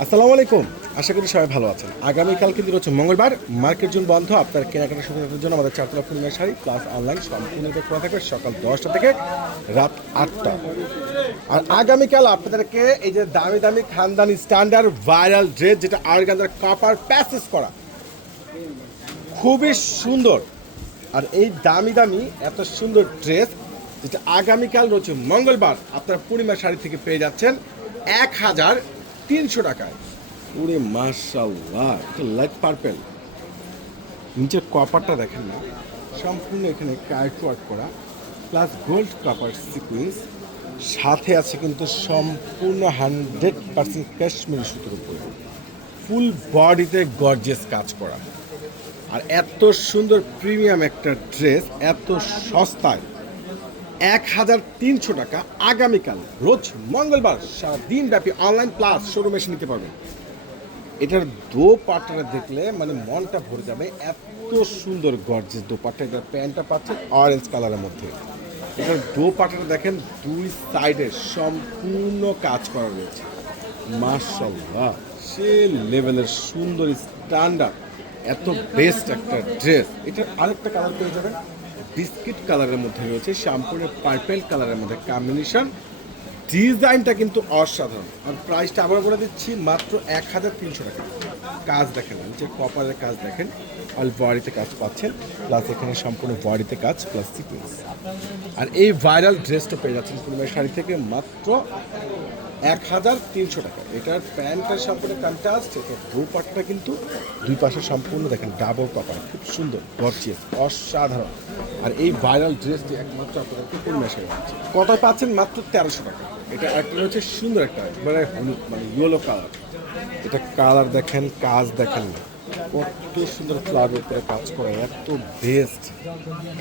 আসসালামু আলাইকুম। আশা করি সবাই ভালো আছেন। আগামীকাল কিন্তু রয়েছে মঙ্গলবার। মার্কেট জুন বন্ধ। আপনার কেনাকাটা সুবিধার জন্য আমাদের চারতলা পূর্ণিমা শাড়ি প্লাস অনলাইন সম্পূর্ণ খোলা থাকবে সকাল দশটা থেকে রাত আটটা। আর আগামীকাল আপনাদেরকে এই যে দামি দামি খানদানি স্ট্যান্ডার্ড ভাইরাল ড্রেস যেটা আরগান্দার কাপার প্যাসেজ করা, খুবই সুন্দর। আর এই দামি দামি এত সুন্দর ড্রেস যেটা আগামীকাল রয়েছে মঙ্গলবার, আপনারা পূর্ণিমা শাড়ি থেকে পেয়ে যাচ্ছেন এক হাজার তিনশো টাকায়। পুরে মার্শাল্লাহ একটা লাইট পার্পেল নিচের কপারটা দেখেন না, সম্পূর্ণ এখানে কার্ট ওয়ার্ক করা প্লাস গোল্ড কপার সিকুয়েন্স সাথে আছে কিন্তু সম্পূর্ণ হান্ড্রেড পার্সেন্ট কাশ্মীরি সুতোর উপরে। ফুল বডিতে গর্জেস কাজ করা। আর এত সুন্দর প্রিমিয়াম একটা ড্রেস এত সস্তায়। এক হাজার তিনশো টাকা আগামীকাল, রোজ মঙ্গলবার সারা দিন ব্যাপী অনলাইন প্লাস শোরুমে এসে নিতে পারবেন। এটার দো পাটটা দেখলে মানে মনটা ভরে যাবে, এত সুন্দর গর্জেস দো পাটটা এটার প্যান্টটা পাচ্ছে অরেঞ্জ কালারের মধ্যে। এটার দো পাটটা দেখেন, দুই সাইডে সম্পূর্ণ কাজ করা রয়েছে। মার্শাল্লাহ সে লেভেলের সুন্দর স্ট্যান্ডার্ড এত বেস্ট একটা ড্রেস এটার আরেকটা কালার পেয়ে যাবেন বিস্কিট কালারের মধ্যে রয়েছে শ্যাম্পুরের পার্পেল কালারের মধ্যে কম্বিনেশন ডিজাইনটা কিন্তু অসাধারণ। আর প্রাইসটা আবার বলে দিচ্ছি, মাত্র এক হাজার তিনশো টাকা। কাজ দেখেন যে কপারের কাজ দেখেন অল বডিতে কাজ পাচ্ছেন প্লাস এখানে সম্পূর্ণ বডিতে কাজ প্লাস সিকুয়েন্স আর এই ভাইরাল ড্রেসটা পেয়ে যাচ্ছেন পূর্ণিমার শাড়ি থেকে মাত্র এক হাজার তিনশো টাকা। এটার প্যান্টটা সম্পূর্ণ কন্ট্রাস্ট এটা দুপাটটা কিন্তু দুই পাশে সম্পূর্ণ দেখেন ডাবল কপার খুব সুন্দর গর্জিয়াস অসাধারণ। আর এই ভাইরাল ড্রেসটি একমাত্র আপনাদেরকে পূর্ণিমা শাড়ি কত পাচ্ছেন? মাত্র তেরোশো টাকা। এটা একটা হচ্ছে সুন্দর একটা মানে হলুদ মানে ইয়েলো কালার এটা কালার দেখেন, কাজ দেখেন। কত সুন্দর ফ্লাওয়ার করে কাজ করে, এত বেস্ট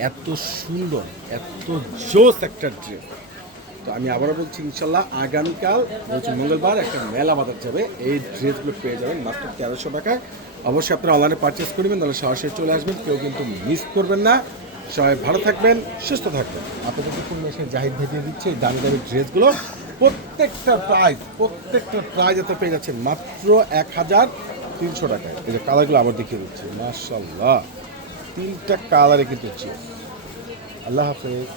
এত সুন্দর, এত জোস একটা ড্রেস তো আমি আবারও বলছি, ইনশাল্লাহ আগামীকাল হচ্ছে মঙ্গলবার একটা মেলা বাজার যাবে, এই ড্রেসগুলো পেয়ে যাবেন মাত্র তেরোশো টাকায়। অবশ্যই আপনারা অনলাইনে পারচেস করবেন তাহলে সরাসরি চলে আসবেন, কেউ কিন্তু মিস করবেন না। সবাই ভালো থাকবেন, সুস্থ থাকবেন। আপনাদেরকে পূর্ণ এসে জাহিদ ভাই দিয়ে দিচ্ছে দামি দামি ড্রেসগুলো। প্রত্যেকটা প্রাইজ প্রত্যেকটা প্রাইজ এত পেয়ে যাচ্ছেন মাত্র এক হাজার তিনশো টাকায়। এই যে কালারগুলো আবার দেখিয়ে দিচ্ছি মার্শাল্লাহ তিনটা কালারে কিন্তু আল্লাহ হাফেজ।